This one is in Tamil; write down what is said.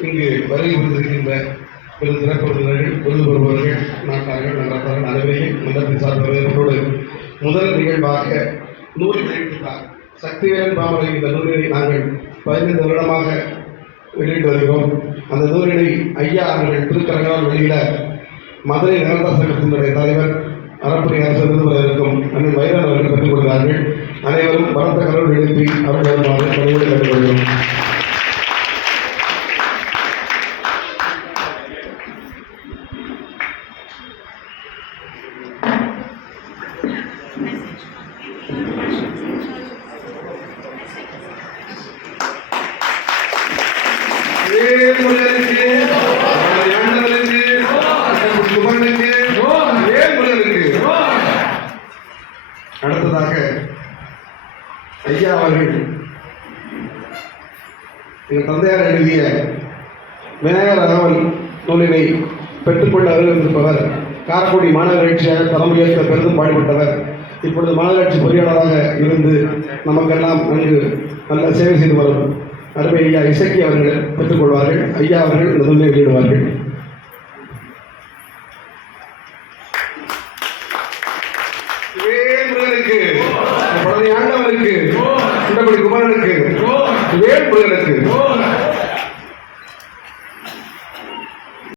இங்கு வருகை புரிந்திருக்கின்ற பெரு சிறப்பு பொது வருபவர்கள் நாட்டார்கள் நகரத்தார்கள் அனைவரையும் மன்றத்தின் சார்ந்த முதல் நிகழ்வாக நூல் வெளியிட்டுள்ளார் சக்திவேலன் பாமரை இந்த நூலினை நாங்கள் பதினைந்து வருடமாக வெளியிட்டு வருகிறோம். அந்த நூலினை ஐயா அவர்கள் திருக்கரங்களால் வெளியிட மதுரை நகரத்தார் சங்கத்தினுடைய தலைவர் அறப்புரை அரசு விருது இருக்கும் அண்ணன் வைரன் அவர்கள் பெற்றுக் கொள்கிறார்கள் அனைவரும் பலத்த கடவுள் எழுப்பி அவர்களுமாக அடுத்ததாக ஐயா அவர்கள். எங்கள் தந்தையார் எழுதிய விநாயகர் அகவல் நூலினை பெற்றுக்கொள்ள அருகிருப்பவர் காரக்குடி மாநகராட்சியாக தரம் பெரிதும் பாடுபட்டவர். இப்பொழுது மாநகராட்சி பொறியாளராக இருந்து நமக்கெல்லாம் நன்கு நல்ல சேவை செய்து வரும் அருமை ஐயா இசக்கி அவர்கள் பெற்றுக்கொள்வார்கள் ஐயா அவர்கள் இந்த தொழிலை வெளியிடுவார்கள். குமரனுக்கு வேல் ஆண்டவனுக்கு குமரனுக்கு